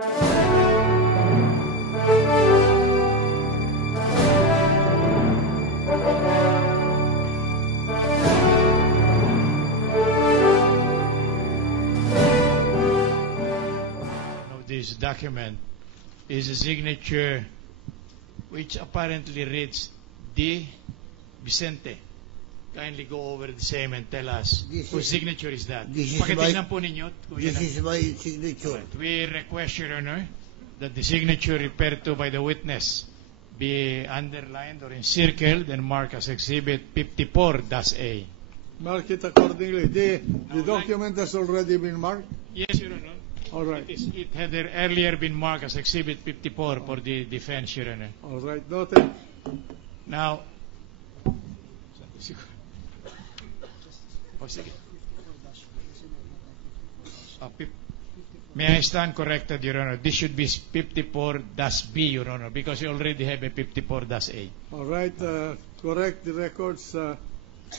This document is a signature which apparently reads D. Vicente. Kindly go over the same and tell us whose signature is that. Pakitingnan po ninyo. This is my signature. Right. We request, Your Honor, that the signature referred to by the witness be underlined or encircled and marked as Exhibit 54-A. Mark it accordingly. The document has already been marked? Yes, Your Honor. All right. It had earlier been marked as Exhibit 54 for the defense, Your Honor. All right. Noted. Now, sige. May I stand corrected, Your Honor? This should be 54-B, Your Honor, because you already have a 54-A. All right. Correct the records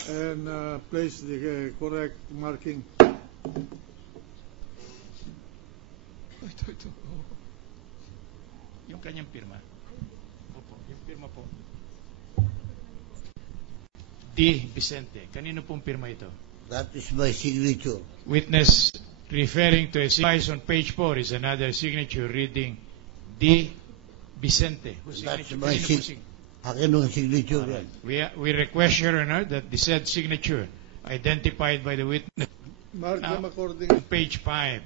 and place the correct marking. Ito. Yung kanyang pirma. Opo, yung pirma po. D. Vicente. Kanino pong pirma ito? That is my signature. Witness referring to a signature on page 4 is another signature reading D. Vicente. Whose That's signature? my signature. Right. We request, Your Honor, that the said signature identified by the witness Mark them accordingly. on page 5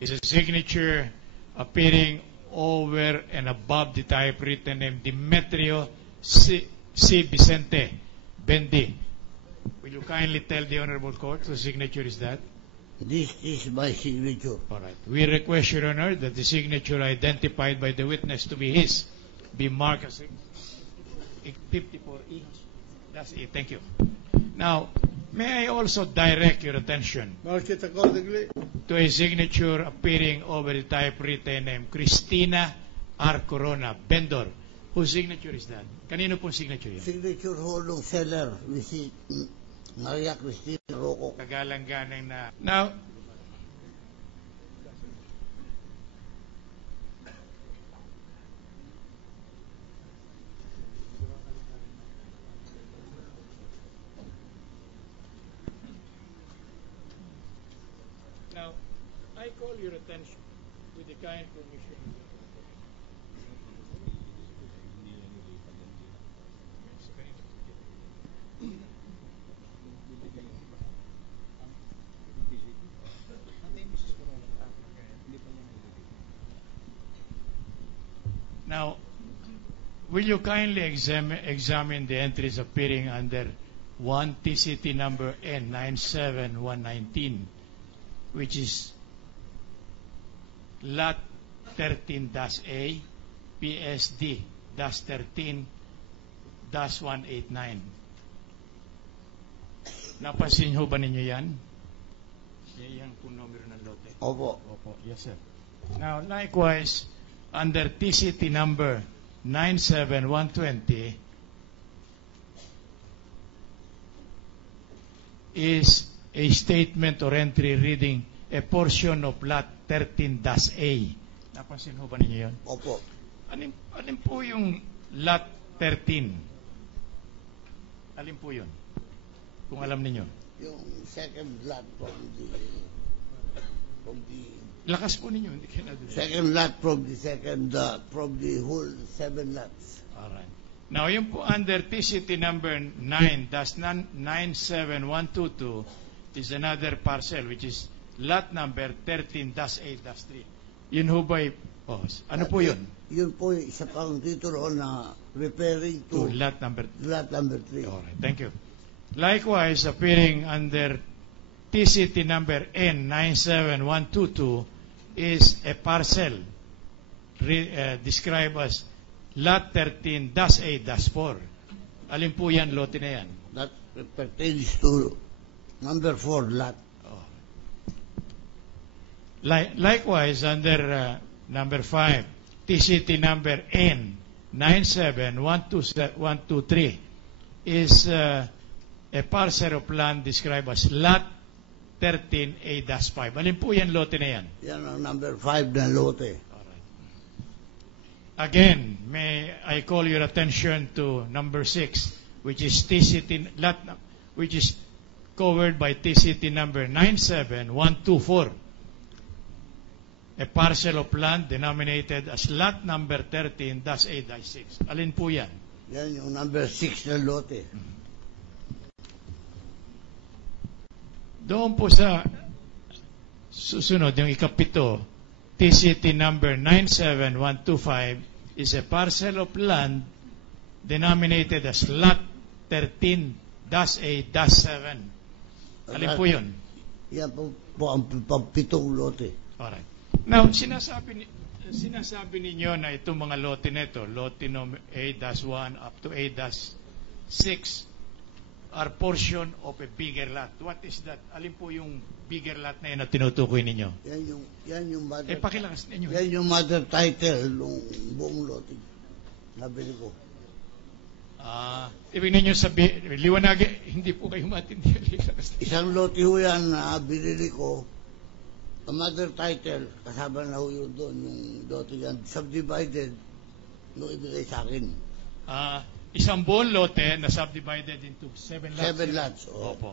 is a signature appearing over and above the typewritten name Demetrio C. Vicente Bendi. Will you kindly tell the Honorable Court whose signature is that? This is my signature. All right. We request, Your Honor, that the signature identified by the witness to be his be marked as 54E. That's it. Thank you. Now, may I also direct your attention Mark it accordingly. to a signature appearing over the typewritten name Cristina R. Corona, vendor. Whose signature is that? Kanino pong signature yan? Signature ho ng seller, Mrs. Maria Cristina Rocco. Kagalang-ganang na. Now, I call your attention with the kind permission. Now, will you kindly examine the entries appearing under 1 TCT number N97119, which is Lot 13-A, PSD-13-189. Napansin ho ba ninyo yan? Yan po numero ng lote. Opo. Opo, yes sir. Now, likewise, under TCT number 97120 is a statement or entry reading a portion of Lot 13-A. Napansin ho ba ninyo yun? Opo. Alin po yung Lot 13? Alin po yun? Kung alam ninyo. Yung second lot from the Lakas po ninyo, hindi kayo nadudulas. second lot from the whole 7 lots. Alright. Now, yung po under TCT number 9-97122 is another parcel which is lot number 13-A-3. Yun ho ba ano po yun? Yun po yung isa pang titulo na referring to Lot number 3. Alright, thank you. Likewise, appearing under TCT number N97122 is a parcel described as Lot 13-A-4. Alin po yan, lote na yan? That pertains to number 4 lot. Likewise, under number 5, TCT number N97123 is a parcel of land described as Lot 13-A-5. Alin po yan, lote na yan? Yan ang number 5 na lote. Again, may I call your attention to number 6, which is TCT lot, which is covered by TCT number 97124. A parcel of land denominated as lot number 13-A-6. Alin po yan? Yan yung number 6 na lote. Doon po sa susunod, yung ikapito, TCT number 97125 is a parcel of land denominated as lot 13-A-7. Alin po yun? Yan po ang pitong lote. Alright. Now, sinasabi ninyo na itong mga lote nito, lote A-1 up to A-6, are portion of a bigger lot. What is that? Alin po yung bigger lot na yun na tinutukoy ninyo? Yan yung mother. Pakilakas ninyo. Yan yung mother title ng buong lote. Nabili ko. Ibig ninyo sabihin, liwanag, hindi po kayo matindihan. Isang lote ho yan na binili ko. Ang mother title, kasama na ho yun doon, yung lote yan, subdivided, nung ibigay sa akin. Isang buong lote na subdivided into 7 lots. 7 lots. Oh. Opo.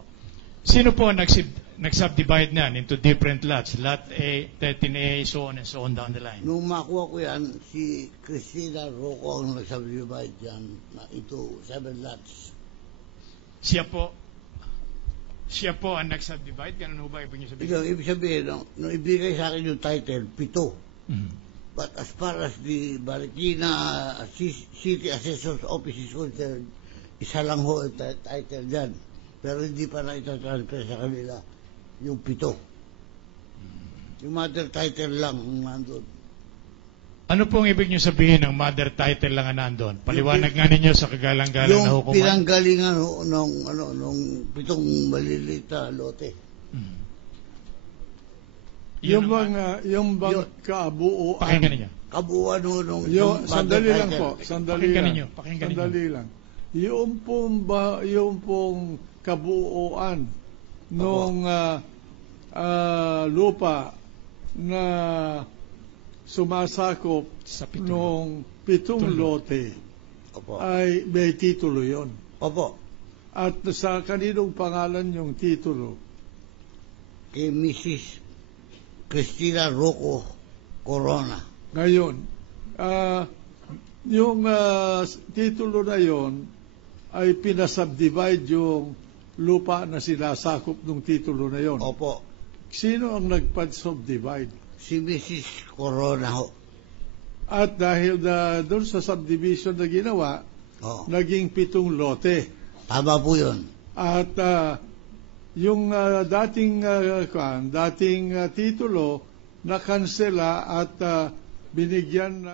Sino po nag-subdivide na into different lots? Lot A, 13A, so on and so on down the line. Nung makuha ko yan, si Cristina Rocco ang nag-subdivide yan into 7 lots. Siya po ang nag-subdivide? Ganun ho ba ibig niyo sabihin? Ibig sabihin, nung ibigay sa akin yung title, 7. But as far as the Marikina City Assessor's Office is concerned, isa lang ho ang title dyan. Pero hindi pa na itatransfer sa kanila yung 7. Yung mother title lang ang nandun. Ano pong ibig niyo sabihin ng mother title lang ang nandun? Paliwanag nga ninyo sa kagalang-galang na Yung hukuman. pinanggalingan nung 7 maliliit na lote. Yung bang kaabuuan. Pakinggan ninyo. Kabuuan nung Sandali mother lang title. po. Sandali Pakinggan lang. ninyo. Pakinggan ninyo. Sandali lang. Yung pong kabuuan nung lupa na sumasakop Sa nung 7 lote Opo. ay may titulo yon. Opo. At sa kaninong pangalan yung titulo? Kay Mrs. Cristina Rocco Corona. Ngayon, yung titulo na yon ay pinasubdivide yung lupa na sinasakop ng titulo na yon. Opo. Sino ang nagpa-subdivide? Si Mrs. Corona ho. At dahil doon sa subdivision na ginawa, naging 7 lote. Tama po yun. At yung dating titulo na kansela at binigyan